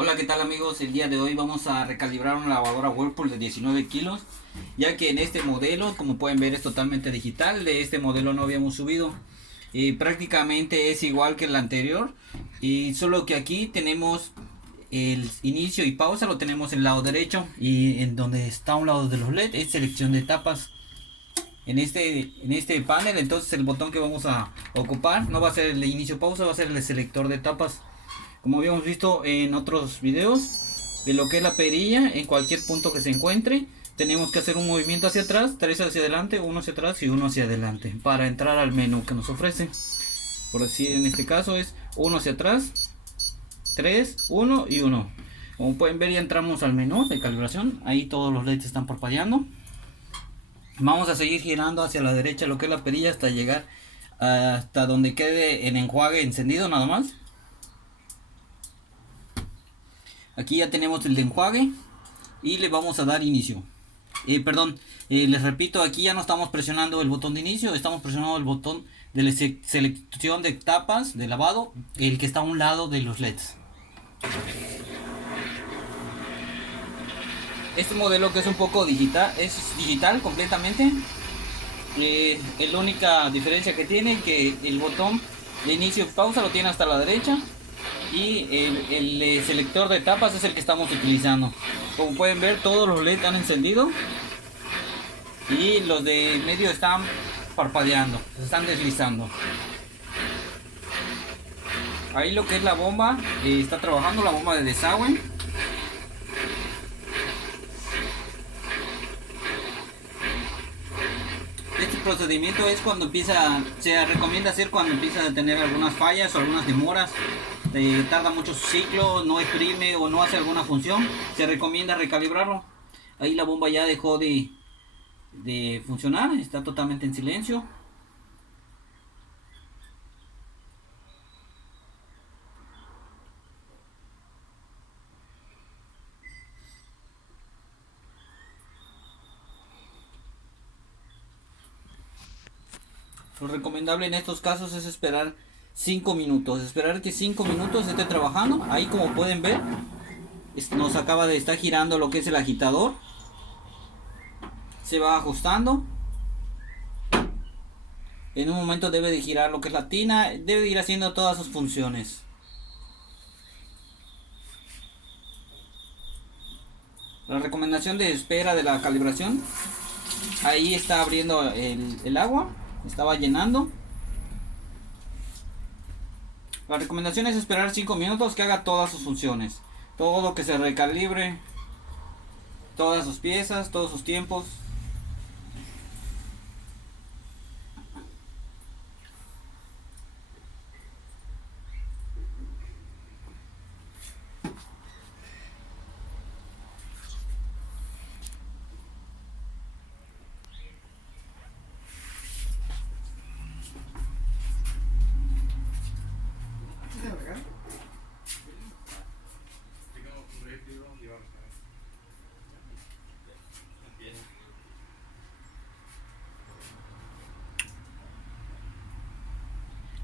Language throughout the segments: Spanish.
Hola, ¿qué tal amigos? El día de hoy vamos a recalibrar una lavadora Whirlpool de 19 kilos, ya que en este modelo, como pueden ver, es totalmente digital. De este modelo no habíamos subido y prácticamente es igual que el anterior, y solo que aquí tenemos el inicio y pausa, lo tenemos en el lado derecho, y en donde está a un lado de los LED es selección de tapas. En este panel, entonces el botón que vamos a ocupar no va a ser el de inicio pausa, va a ser el selector de tapas. Como habíamos visto en otros videos, de lo que es la perilla, en cualquier punto que se encuentre, tenemos que hacer un movimiento hacia atrás, tres hacia adelante, uno hacia atrás y uno hacia adelante, para entrar al menú que nos ofrece. Por decir, en este caso es uno hacia atrás, 3, 1 y 1. Como pueden ver, ya entramos al menú de calibración. Ahí todos los LEDs están parpadeando. Vamos a seguir girando hacia la derecha lo que es la perilla hasta llegar hasta donde quede el enjuague encendido nada más. Aquí ya tenemos el de enjuague y le vamos a dar inicio. Les repito, aquí ya no estamos presionando el botón de inicio, estamos presionando el botón de la selección de tapas de lavado, el que está a un lado de los LEDs. Este modelo, que es un poco digital, es digital completamente. La única diferencia que tiene, que el botón de inicio y pausa lo tiene hasta la derecha, y el selector de tapas es el que estamos utilizando. Como pueden ver, todos los LED han encendido y los de medio están parpadeando, se están deslizando. Ahí lo que es la bomba, está trabajando la bomba de desagüe. Este procedimiento es cuando se recomienda hacer cuando empieza a tener algunas fallas o algunas demoras, tarda mucho su ciclo, no exprime o no hace alguna función, se recomienda recalibrarlo. Ahí la bomba ya dejó de funcionar, está totalmente en silencio. Lo recomendable en estos casos es esperar 5 minutos, esperar que 5 minutos esté trabajando. Ahí, como pueden ver, nos acaba de estar girando lo que es el agitador, se va ajustando. En un momento debe de girar lo que es la tina, debe de ir haciendo todas sus funciones. La recomendación de espera de la calibración, ahí está abriendo el agua, estaba llenando. La recomendación es esperar 5 minutos que haga todas sus funciones, todo que se recalibre, todas sus piezas, todos sus tiempos.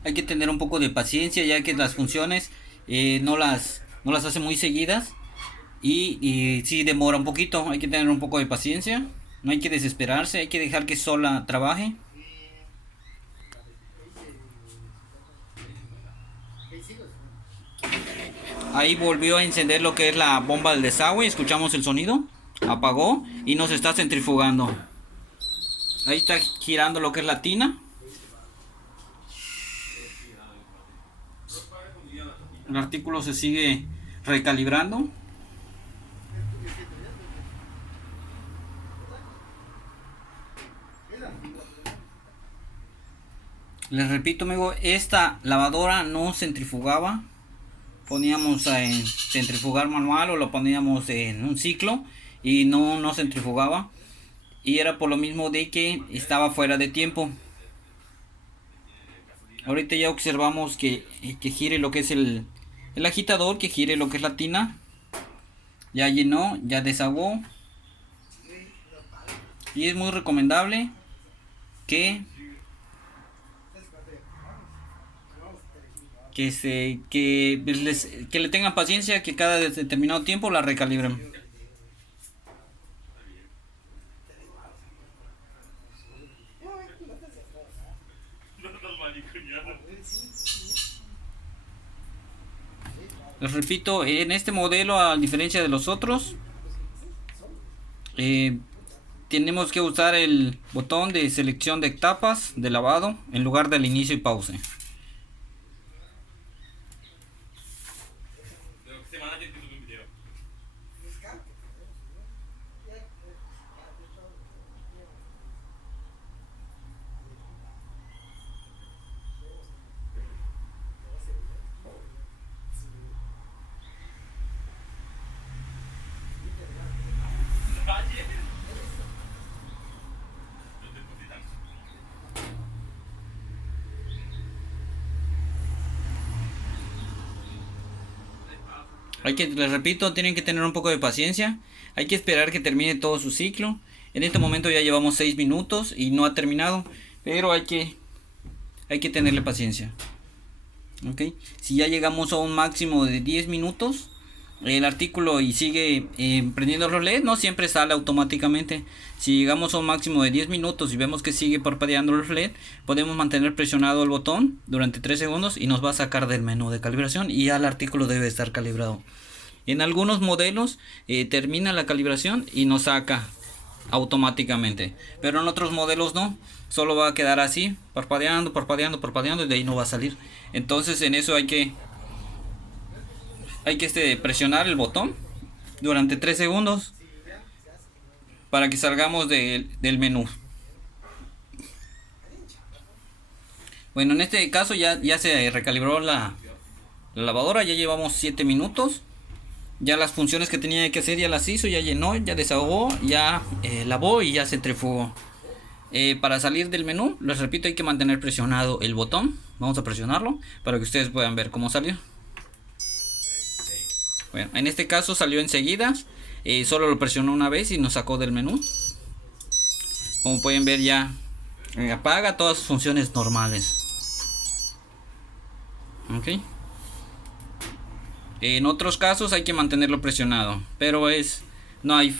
Hay que tener un poco de paciencia, ya que las funciones no las hace muy seguidas, y sí demora un poquito. Hay que tener un poco de paciencia, no hay que desesperarse, hay que dejar que sola trabaje. Ahí volvió a encender lo que es la bomba del desagüe, escuchamos el sonido, apagó y nos está centrifugando. Ahí está girando lo que es la tina. El artículo se sigue recalibrando. Les repito, amigo, esta lavadora no centrifugaba. Poníamos en centrifugar manual o lo poníamos en un ciclo y no centrifugaba. Y era por lo mismo de que estaba fuera de tiempo. Ahorita ya observamos que gire lo que es el agitador, que gire lo que es la tina. Ya llenó, ya desagüó. Y es muy recomendable que que le tengan paciencia, que cada determinado tiempo la recalibren. Les repito, en este modelo, a diferencia de los otros, tenemos que usar el botón de selección de etapas de lavado en lugar del inicio y pause. Les repito, tienen que tener un poco de paciencia. Hay que esperar que termine todo su ciclo. En este momento ya llevamos 6 minutos y no ha terminado, pero hay que tenerle paciencia. Okay. Si ya llegamos a un máximo de 10 minutos el artículo y sigue prendiendo los LED, no siempre sale automáticamente. Si llegamos a un máximo de 10 minutos y vemos que sigue parpadeando los LED, podemos mantener presionado el botón durante 3 segundos y nos va a sacar del menú de calibración y ya el artículo debe estar calibrado. En algunos modelos termina la calibración y nos saca automáticamente, pero en otros modelos no, solo va a quedar así, parpadeando y de ahí no va a salir. Entonces en eso hay que presionar el botón durante 3 segundos para que salgamos del menú. Bueno, en este caso ya se recalibró la lavadora, ya llevamos 7 minutos. Ya las funciones que tenía que hacer ya las hizo, ya llenó, ya desahogó, ya lavó y ya centrifugó. Para salir del menú, les repito, hay que mantener presionado el botón. Vamos a presionarlo para que ustedes puedan ver cómo salió. Bueno, en este caso salió enseguida. Solo lo presionó una vez y nos sacó del menú. Como pueden ver, ya apaga todas sus funciones normales. Ok. En otros casos hay que mantenerlo presionado, pero no hay